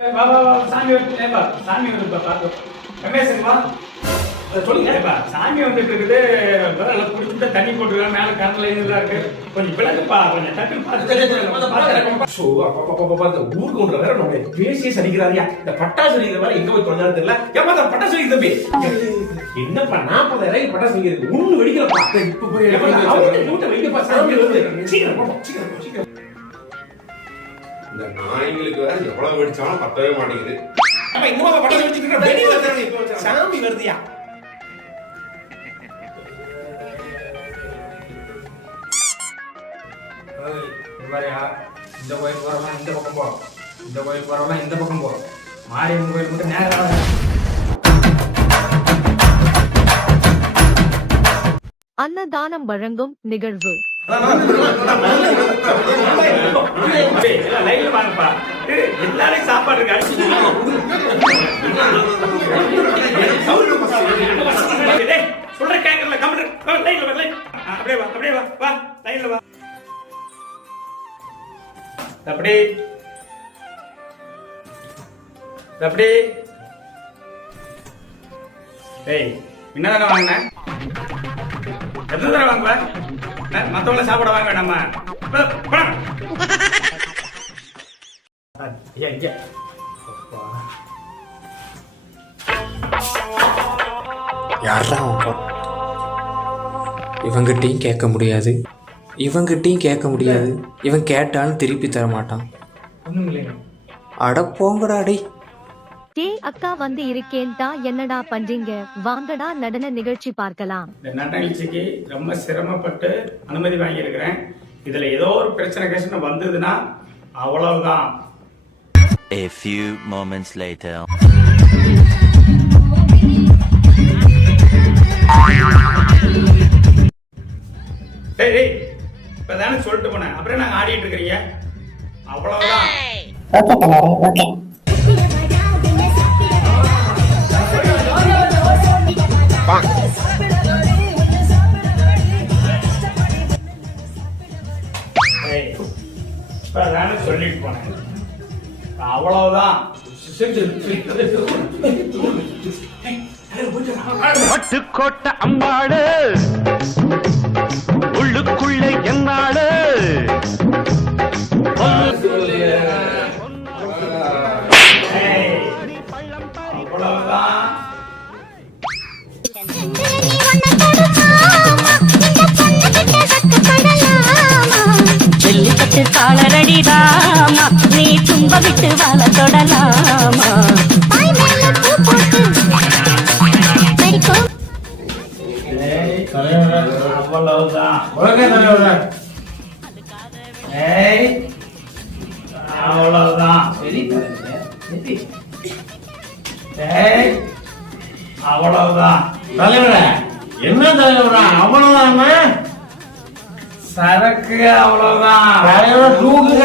சாமி வருது பாத்து ரமேஷ் சொல்லுங்க சாமி வந்துட்டு இருக்குது குடிச்சுட்டு தண்ணி போட்டுருக்கா மேல கரண்ட்ல இதெல்லாம் இருக்கு கொஞ்சம் விளக்குப்பா கொஞ்சம் டக்கு ஊருக்கு ஒன்று வேற நம்ம பேசியே சடிக்கிறாரியா இந்த பட்டாசு அடிக்கிற மாதிரி எங்க போய் கொஞ்ச தெரியல ஏமா பட்டாசு அடிக்க தம்பி என்னப்பா 40,000 பட்டாசு அடிக்கிறது ஒண்ணு வெடிக்கிறப்பா இப்ப போய் வைக்கப்பா சாமி வந்து சீக்கிரம் இந்த நாய்களுக்கு வேற எவ்வளவு வெடிச்சாலும் பத்தவே மாட்டேங்குது. சாமி வருதியா இந்த கோயில் போறவங்க இந்த பக்கம் போ, இந்த கோயில் போறவங்க இந்த பக்கம் போ. மாரியம்மன் கோயில் மட்டும் நேரம். அன்னதானம் வழங்கும் நிகழ்வு. எல்லாரும் சாப்பாடு சொல்ற கேங்கர்ல கமெண்ட் அப்படியே வா அப்படியே வா லைன்ல வா அப்படி அப்படி ஏய் என்னதானே வாங்கின எத்தனை தடவை வாங்குவ மத்தவங்கள சாப்பிட வாங்க வேணாமா இவங்கிட்டையும் கேட்க முடியாது, இவன் கேட்டாலும் திருப்பி தர மாட்டான். அட போங்கடா டேய். அக்கா வந்து இருக்கேன்டா, என்னடா பண்றீங்க? வாங்கடா நடன நிகழ்ச்சி பார்க்கலாம். இந்த நடன நிகழ்ச்சிக்கு ரொம்ப சிரமப்பட்டு அனுமதி வாங்கி இருக்கிறேன். இதுல ஏதோ ஒரு பிரச்சனை வந்ததுன்னா அவ்வளவுதான். A few moments later. டேய் இப்பதானே சொல்லிட்டு போனேன், அப்புறம் நாங்க ஆடிட்டு இருக்கிறீங்க அவ்வளவுதான். இப்பதானே சொல்லிட்டு போனேன் அவ்வளவுதான். பட்டுக்கோட்டை அம்பாடு உள்ளுக்குள்ளே என்னாடு அவ்வளவுதான். ஜல்லிக்கட்டு காலரடிதாமா, நீ தும்ப விட்டு வாழ தொடலாமா. அவ்வளவுதான். அவ்வளவுதான். அவ்வளவுதான். தலைவர என்ன தலைவரா அவ்வளவுதான் சரக்கு அவ்வளவுதான். தலைவர் தூக்குங்க